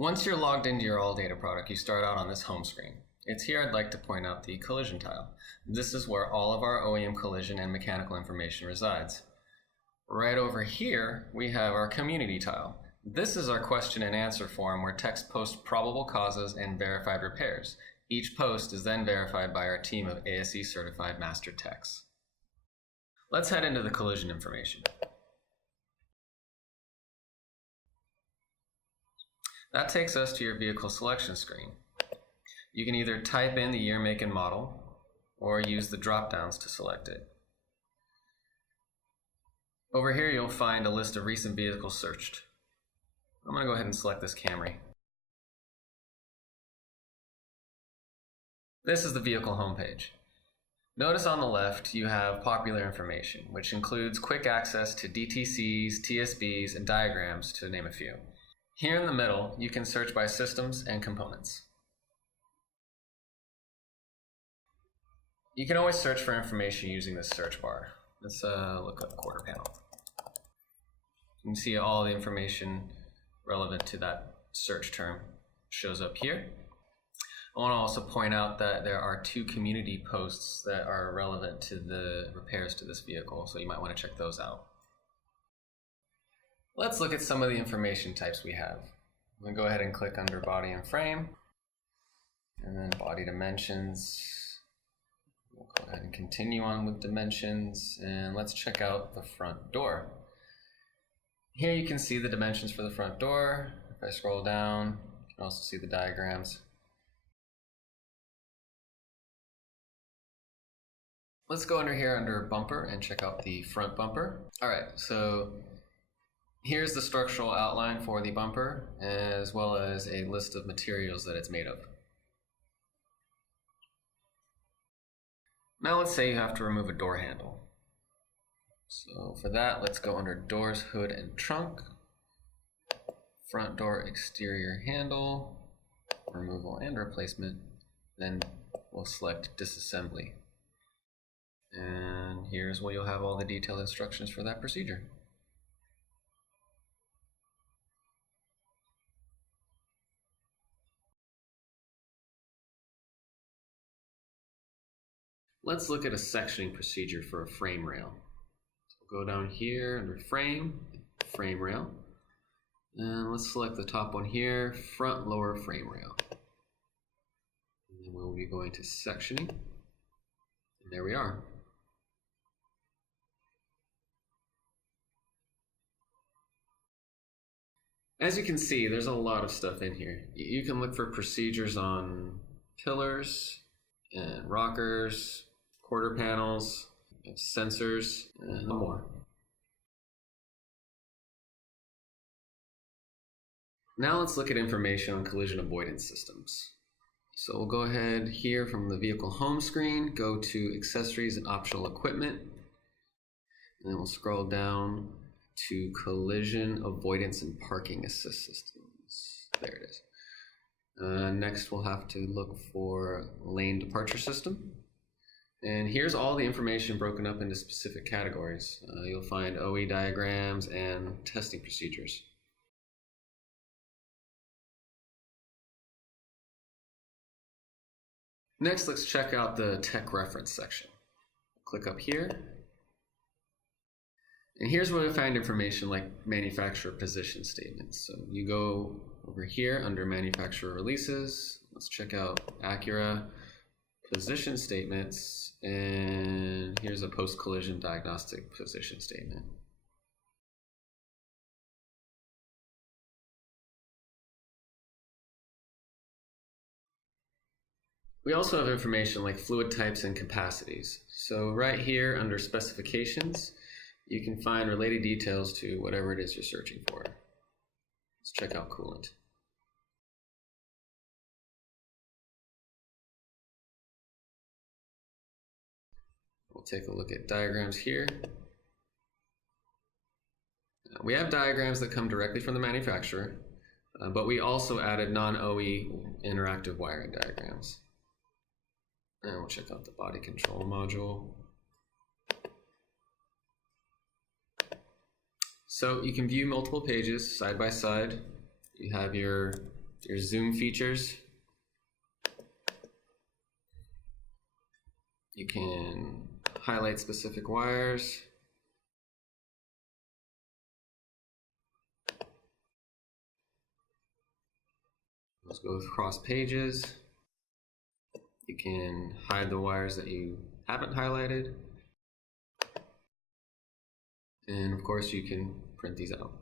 Once you're logged into your ALLDATA product, you start out on this home screen. It's here I'd like to point out the collision tile. This is where all of our OEM collision and mechanical information resides. Right over here, we have our community tile. This is our question and answer form where techs post probable causes and verified repairs. Each post is then verified by our team of ASE certified master techs. Let's head into the collision information. That takes us to your vehicle selection screen. You can either type in the year, make, and model, or use the drop-downs to select it. Over here you'll find a list of recent vehicles searched. I'm going to go ahead and select this Camry. This is the vehicle homepage. Notice on the left you have popular information, which includes quick access to DTCs, TSBs, and diagrams, to name a few. Here in the middle, you can search by systems and components. You can always search for information using this search bar. Let's look up quarter panel. You can see all the information relevant to that search term shows up here. I want to also point out that there are 2 community posts that are relevant to the repairs to this vehicle, so you might want to check those out. Let's look at some of the information types we have. I'm going to go ahead and click under body and frame, and then body dimensions. We'll go ahead and continue on with dimensions, and let's check out the front door. Here you can see the dimensions for the front door. If I scroll down, you can also see the diagrams. Let's go under here under bumper and check out the front bumper. Alright, so here's the structural outline for the bumper, as well as a list of materials that it's made of. Now let's say you have to remove a door handle. So for that, let's go under doors, hood, and trunk. Front door exterior handle, removal and replacement. Then we'll select disassembly. And here's where you'll have all the detailed instructions for that procedure. Let's look at a sectioning procedure for a frame rail. So we'll go down here under frame rail, and let's select the top one here, front lower frame rail. And then we'll be going to sectioning, and there we are. As you can see, there's a lot of stuff in here. You can look for procedures on pillars and rockers, quarter panels, sensors, and more. Now let's look at information on collision avoidance systems. So we'll go ahead here from the vehicle home screen, go to accessories and optional equipment, and then we'll scroll down to collision avoidance and parking assist systems. There it is. Next we'll have to look for lane departure system. And here's all the information broken up into specific categories. You'll find OE diagrams and testing procedures. Next, let's check out the tech reference section. Click up here. And here's where we find information like manufacturer position statements. So you go over here under manufacturer releases. Let's check out Acura position statements, and here's a post-collision diagnostic position statement. We also have information like fluid types and capacities. So right here under specifications, you can find related details to whatever it is you're searching for. Let's check out coolant. We'll take a look at diagrams here. We have diagrams that come directly from the manufacturer, but we also added non-OE interactive wiring diagrams. And we'll check out the body control module. So you can view multiple pages side by side. You have your your zoom features. You can highlight specific wires. Let's go across pages. You can hide the wires that you haven't highlighted. And of course you can print these out.